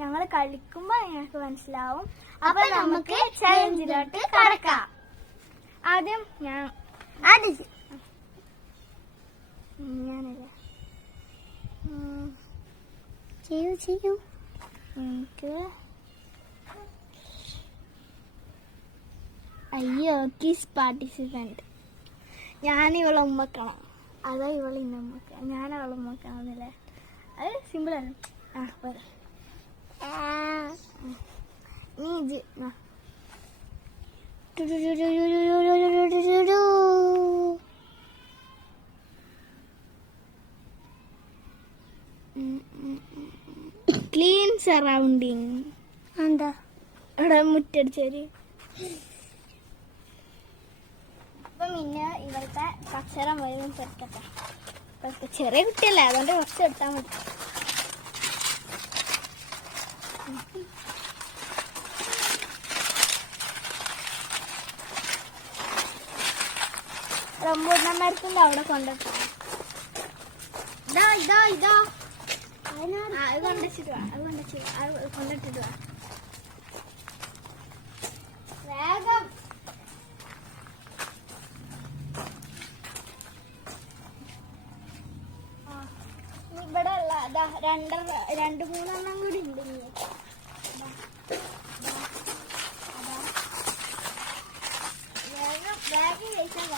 ഞങ്ങൾ കളിക്കുമ്പോ നിങ്ങൾക്ക് മനസ്സിലാവും. അപ്പൊ നമുക്ക് ചലഞ്ചിലോട്ട് കടക്കാം. ആദ്യം ഞാൻ ആദ്യം ഞാനല്ല? ഉം, ചെയ്യൂ ചെയ്യൂ. എനിക്ക് അയ്യോ കിസ് പാർട്ടിസിപ്പന്റ് ഞാൻ ഇവളെ ഉമ്മക്കണം. അതാ ഇവളെ ഇന്ന് ഉമ്മക്കണം ഞാൻ അവളെ ഉമ്മക്കണമെന്നില്ലേ അത് സിമ്പിൾ ആണ്. ആ പറ നീ ആ. ക്ലീൻ സറൗണ്ടിങ് എന്താ അവിടെ മുറ്റടിച്ചേര് അപ്പൊ പിന്നെ ഇവിടുത്തെ കച്ചറ മുഴുവൻ ഇപ്പൊ ചെറിയ കുട്ടിയല്ലേ അതുകൊണ്ട് കുറച്ച് എടുത്താൽ മതി. റംബൂട്ടാൻ മരത്തിന്റെ അവിടെ ഇതാ ഇതാ ഇതാ. ആ, അത് കൊണ്ടുവച്ചിട്ട് വാ അത് കൊണ്ടുവച്ച് അത് കൊണ്ടിട്ടിട്ട് വാ വേഗം ഇവിടെ ഉള്ള രണ്ട് മൂന്നെണ്ണം കൂടി ഉണ്ട് ഇനി. ദാ, ദാ, അതാ. വേഗം വേഗം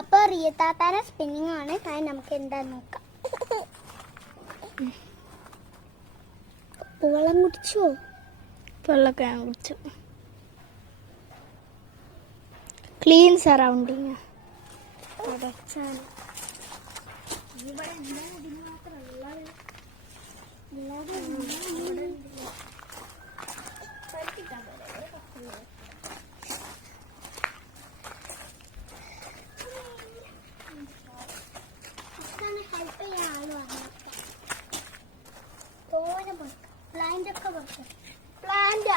അപ്പൊ റിയത്താത്താര സ്പിന്നിങ് ആണ്. അത് നമുക്ക് എന്താ നോക്കാം. വെള്ളം കുടിച്ചോ? വെള്ളമൊക്കെ ഞാൻ കുടിച്ചു. ക്ലീൻ സറൗണ്ടിങ് ഹെൽപ്പ് പ്ലാന്റ് ഒക്കെ പൊറുക്കാം പ്ലാന്റ്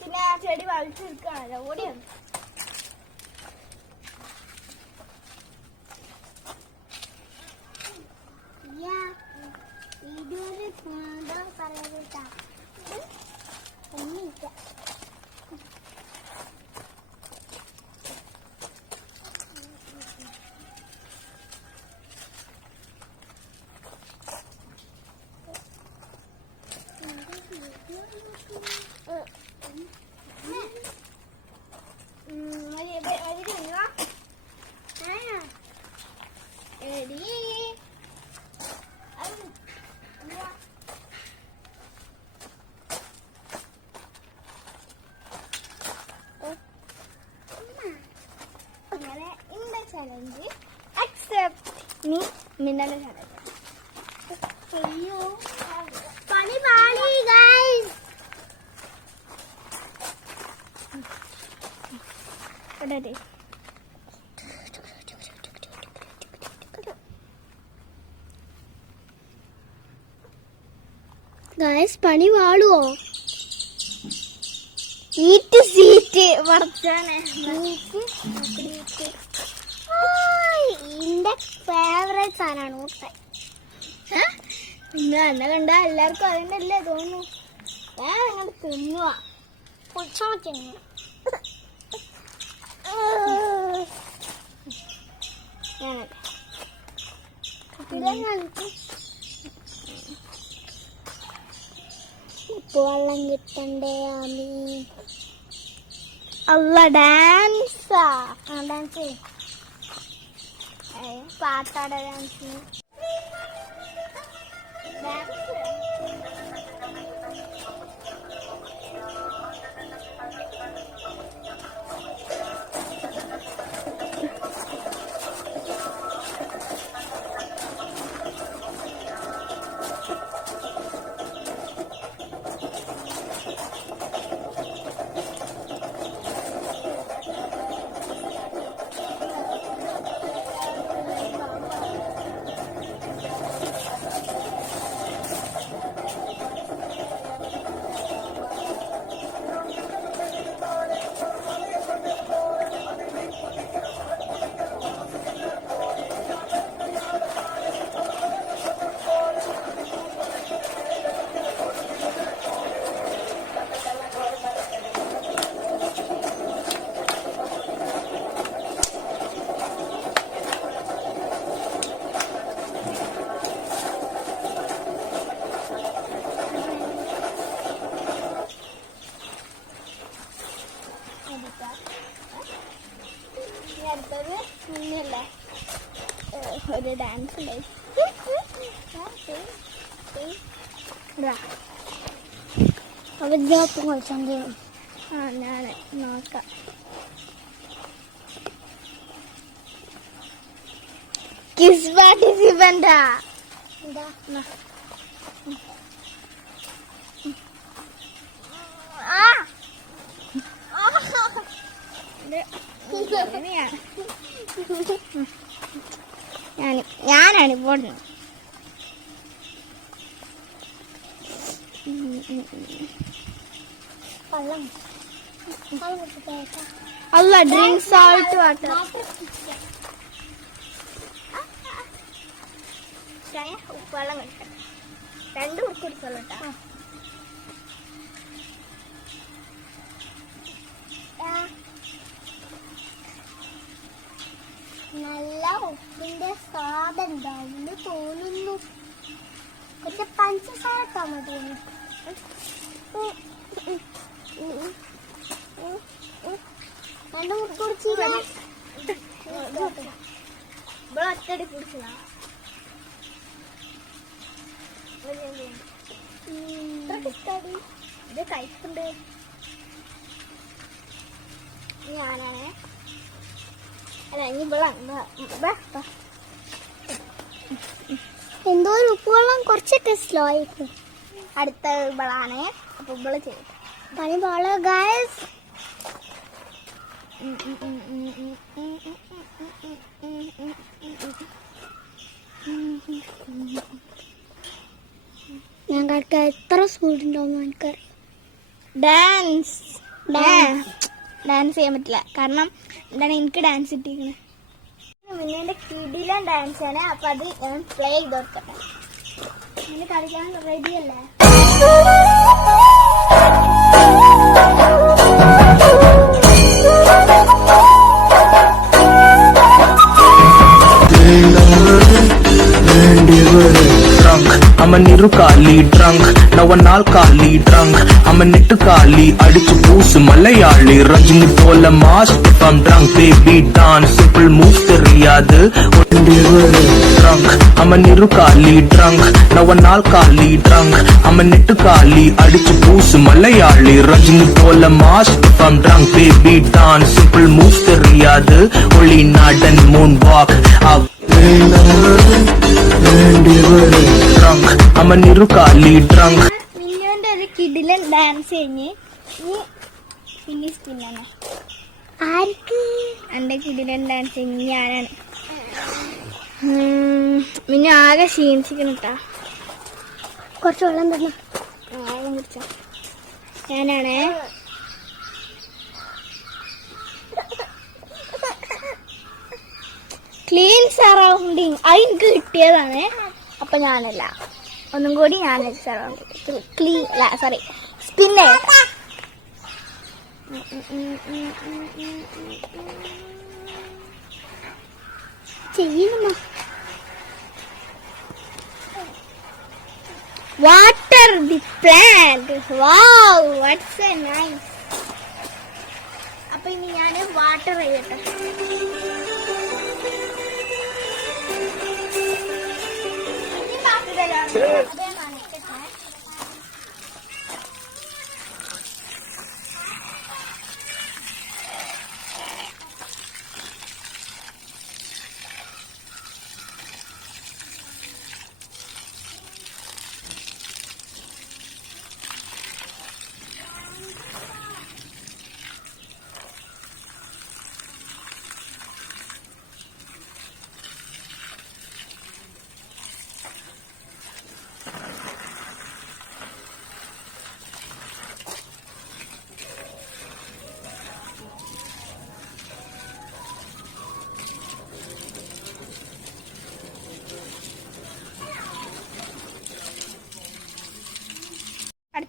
പിന്നെ ആ ചെടി വലിച്ചു നിൽക്കുകയാണല്ലോ ഓടിയാണ് ഇതുവരെ എന്താ പറയാ ഒന്നുമില്ല എടി അങ്ങനെ ഇന്ന ചലഞ്ച് അക്സെപ്റ്റ് നീ മിന്നലെ അയ്യോ. പണി പാളി ഗൈസ് ഇവിടെ ദേ. ഗൈസ് പണി വാളുവോ ഈറ്റ് സീറ്റ് വർത്താനെ. എന്റെ ഫേവറേറ്റ് സാധനമാണ് മുട്ടായി പിന്നെ എന്നെ കണ്ട എല്ലാവർക്കും അതിന്റെ അല്ലേ തോന്നുന്നു ഞാൻ നിങ്ങൾ തിന്നുക പൊച്ചോ തിന്നു ഞാനല്ലേ വെള്ളം കിട്ടണ്ടേ ആമി അല്ല ഡാൻസാ ഡാൻസ് പാട്ടാട ഡാൻസ് ഒരു ഡാൻസ് ഉണ്ടായി അപ്പൊ ഇതിനൊപ്പം കളിച്ചോണ്ട് ആ ഞാൻ ഞാൻ ഞാനാണ് പോടുന്നത് വെള്ളം വെള്ളം അല്ല ഡ്രിങ്ക് സാൾട്ട് വാട്ടർ ഉപ്പുവെള്ളം കുടിക്കാം രണ്ട് കുറിച്ച് കുടിച്ചോളൂ കേട്ടോ നല്ല ഉപ്പിന്റെ സ്വാദം ഉണ്ടാവുമെന്ന് തോന്നുന്നു പക്ഷെ പഞ്ചസാര ഇട്ടാൽ തോന്നുന്നു രണ്ട് മുട്ട കുടിച്ചില്ല ഇവിടെ ഒറ്റടി കുടിച്ചതാ ഇത് കഴിക്കുന്നുണ്ട് ഞാനാണേ അല്ല ഇനി ഇവിടെ എന്തോ ഒരു ഉപ്പുവെള്ളം കുറച്ചൊക്കെ സ്ലോ ആയിരിക്കും അടുത്ത ഇവളാണ് അപ്പൊ ഇവൾ ചെയ്തു പണി പോലെ ഗായസ് ഞങ്ങൾക്ക് എത്ര ഉണ്ടാവും എനിക്കറിയാം ഡാൻസ്. ഡാൻസ് ചെയ്യാൻ പറ്റില്ല കാരണം എന്താണ് എനിക്ക് ഡാൻസ് കിട്ടിയിരിക്കുന്നത് കിടിലൻ ഡാൻസ് ആണ് അപ്പൊ അത് ഞാൻ പ്ലേ ചെയ്ത് കൊടുക്കട്ടെ കളിക്കാൻ റെഡി அவன் இரு காலி ட்ரங்க். நவன் நாள் காலி ட்ரங்க். அவன் நெட்டு காலி அடிச்சு பூசு மலையாளி. ரஜினி போல மாஸ்ட் ட்ரங்க் பேபி தெரியாது. drunk. I'm a niru kali drunk. Now a nal kali drunk. I'm a nittu kali அடிச்சு பூசு மலையாளி ரஜினி போல mass if I'm drunk baby dance simple moves தெரியாது ஒளி நாடன் moon walk drunk. I'm a niru kali drunk. മിന്നുവിന്റെ ഒരു കിടിലൻ dance കഴിഞ്ഞ് ഇനി finish പിന്നാണ് ആർക്ക് എന്റെ കിടിലൻ ഡാൻസ് കഴിഞ്ഞ് ഞാനാണ് ഉം, മിന്നു ആകെ ക്ഷീണിച്ചിരിക്കണം കേട്ടാ കുറച്ച് വെള്ളം തരണം വെള്ളം കുടിച്ച. ഞാനാണ്. ക്ലീൻ സറൗണ്ടിങ് അതിന് കിട്ടിയതാണ്. അപ്പൊ ഞാനല്ല. ഒന്നും കൂടി ഞാൻ സറൗണ്ടിങ് ക്ലീൻ അല്ല സോറി സ്പിന്നെ ചെയ്യുന്നു water the plant wow what's a nice അപ്പൊ ഇനി ഞാൻ വാട്ടർ ചെയ്യട്ടെ. അതേ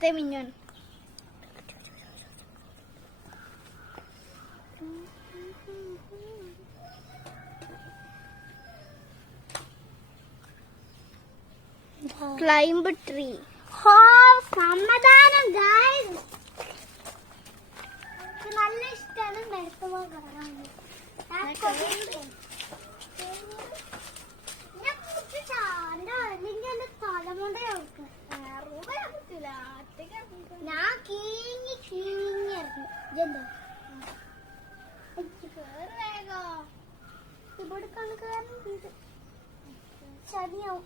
അടുത്ത മിഞ്ഞോൻ ക്ലൈംബ് ട്രീ ഹോ സമാധാനം ഗായ്സ് നല്ല ഇഷ്ടമാണ് നടത്തുമ്പോൾ കാണാൻ ഞാൻ കീങ്ങി കീങ്ങിയായിരുന്നു ഇതെന്തോ? ഇവിടെ കണക്ക് ചതിയാവും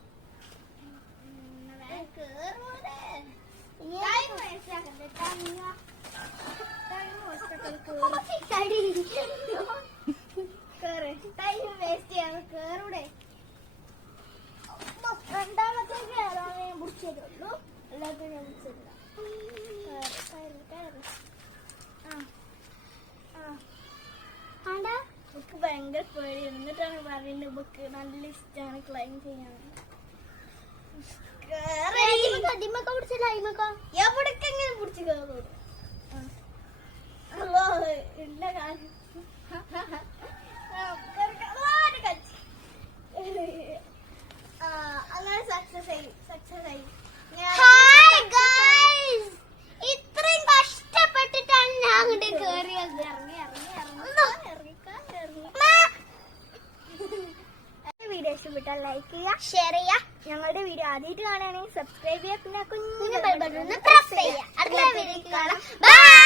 രണ്ടാമത്തെ കയറാൻ ഞാൻ പിടിച്ചതുള്ളൂ അല്ലാതെ ഞാൻ പിടിച്ചില്ല കയറി കയറി ആ ആ ആണ്ടാ ബുക്ക് ഭയങ്കര പേടി എന്നിട്ടാണ് പറയുന്നത് ബുക്ക് നല്ല ഇഷ്ടമാണ് ക്ലൈം ചെയ്യാൻ. അങ്ങനെ സക്സസ് ആയി സക്സസ് ആയി. ഹായ് വീഡിയോ ഇഷ്ടപ്പെട്ടാൽ ലൈക്ക് ചെയ്യുക ഷെയർ ചെയ്യാ ഞങ്ങളുടെ വീഡിയോ ആദ്യമായിട്ട് കാണുകയാണെങ്കിൽ സബ്സ്ക്രൈബ് ചെയ്യുക. പിന്നെ കുഞ്ഞു ബെൽ ബട്ടൺ പ്രസ് ചെയ്യാ അടുത്ത വീഡിയോ കാണാം. ബൈ